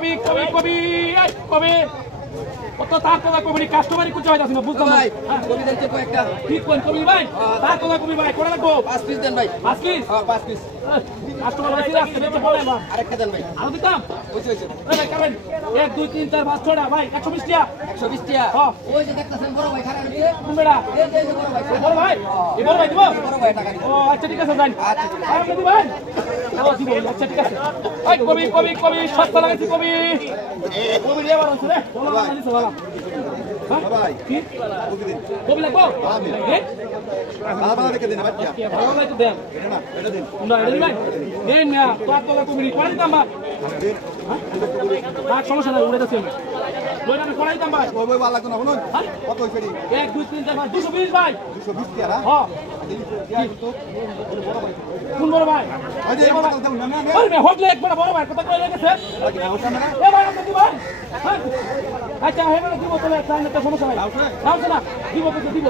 কবি কবি কবি কবি কত তার কথা কবি কাস্টমারই খুঁজে পাইতাছি না বুঝলাম ভাই কবি দেন কয়েকটা ঠিক কোন কবি ভাই তার কথা কবি ভাই কোড়া লাগবো 5 পিস দেন ভাই 5 পিস হ্যাঁ 5 পিস কাস্টমার ভাই আসছে বেচে পড়ে না আরেকটা দেন ভাই আরো দিতাম হইছে এই ভাই কারেন 1 2 3 4 5 6 ভাই 120 টাকা 120 টাকা হ্যাঁ ওই যে দেখতাছেন বড় ভাই খারাপ হইছে কোন বেড়া এই যে বড় ভাই বড় ভাই এই বড় ভাই দিব বড় ভাই টাকা দিন ও আচ্ছা ঠিক আছে যাই আচ্ছা আর দিব ভাই ও দিব আচ্ছা ঠিক আছে এই কবি কবি কবি সস্তা লাগাইছি কবি কবি রে বারো রে বলো না দিছো বাবা ভাই কি কবি দিন কবি লাগবো এই বাবা রেখে দিন বাচ্চা ভালো লাগতো দেন এটা না এটা দিন না রে ভাই দেন না তো কবি করে দিতাম বা দিন আর সমস্যা নাই উড়ে যাচ্ছে লইনা আমি করে দিতাম ভাই কবি ভালো লাগতো না শুনুন কত হইছে 1 2 3 4 5 220 ভাই 220 টাকা হ্যাঁ কোন বড় ভাই ওই যে বড় কথা না না আরে মে হোটলে একবার বড় ভাই কথা কই লাগেছে এ ভাই আপনি কি ভাই আচ্ছা হে মানে দিব তাহলে একটা না সমস্যা নাই দাও না দিব তো দিব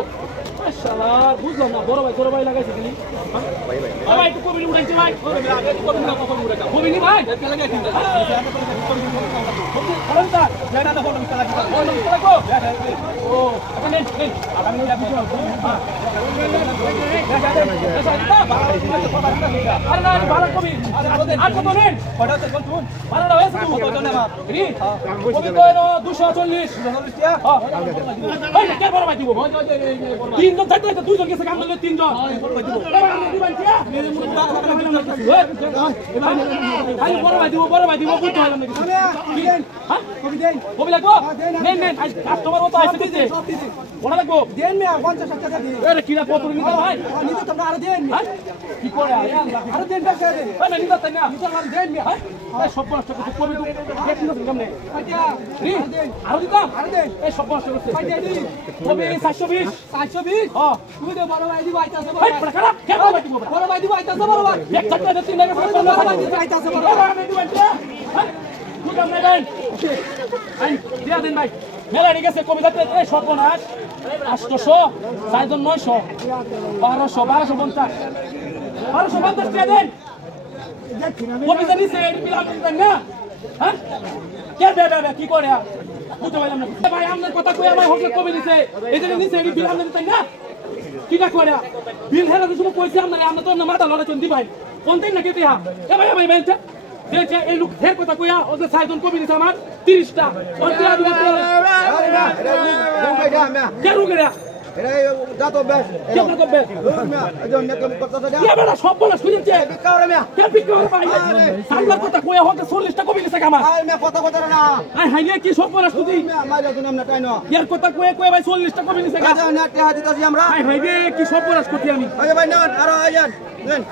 শালা বুঝলাম না বড় ভাই লাগাইছে খালি ভাই ভাই একটু কবি উড়াইছে ভাই কবি নি ভাই লাগে কিন্তু কবি দা জানা না ফটো লাগো ও আপনি নেন আমি না বুঝো আরে না ভালো কবি আর কত নেন কটাতে কোন শুন ভালো না হয়েছে কত জন না রি কবি তো 240 হ্যাঁ কে বড় ভাই দিব তিনজন থাকতে তো দুইজন গেছে কাম করলে তিনজন বড় ভাই দিব দিবেন কি আই বড় ভাই দিব বুঝতে হলো নাকি হ্যাঁ কবি দেন কবি লাগবো নেন নেন কাস্টমার মতো আসছে দিতে বড় লাগবো দেন মে 50 টাকা দিন আরে কিনা কত নিতে ভাই নিতে তোমরা আর দেন হ্যাঁ কি করে আর দেন টাকা দেন আরে নিতে তাই না নিতে আর দেন মে হ্যাঁ সব নষ্ট করতে কবি তো দেখি না কেমনে আচ্ছা রি আরো দিতাম আর দেন এই সব নষ্ট করতে কয়টা দিন কবি 720 720 হ্যাঁ তুই দে বড় ভাই দিব আইতাছে এই বড় খারাপ কে বড় ভাই দিব বড় ভাই দিব আইতাছে বড় ভাই এক চারটা তিন টাকা বড় ভাই দিব আইতাছে বড় ভাই দিন ভাই মেলা ঠিক আছে কবিতাতে এই সর্বনাশ 800 চারজন 900 1250 1250 টাকা দেন কবিতা নিছে এই বিলাম দেন না হ্যাঁ কে বে কি করে বুঝতে পারলাম না ভাই আপনার কথা কই আমার হোক কবি নিছে এই যে নিছে এই বিলাম দেন না কিটা করে বিল হেলা কিছু কইছে আমরা তো না মাথা লড়া চন্দি ভাই কোনটাই নাকি দিয়া এ ভাই বেঞ্চা দেখে এই লোক ফের কথা কইয়া ও যে সাইজন কবি দিছে আমার 30টা ওই দিয়া দিবে কে রুকে রে এরা যা তো বেশ কে না করবে একজন নেক করতে তো কে বড় সব বলা শুনছে বিকারে মে কে বিক্রি ভাই সাংবার কথা কইয়া হতে 40টা কবি দিছে আমার আই মে কথা কথা না আই হাইলে কি সব বলা শুনি মে মাইরা তুমি না টাইনো ইয়ার কথা কইয়া ভাই 40টা কবি দিছে কাজে না টেহা দিতাছি আমরা আই হাইবে কি সব বলা করতে আমি আরে ভাই না আরো আইয়ান নেন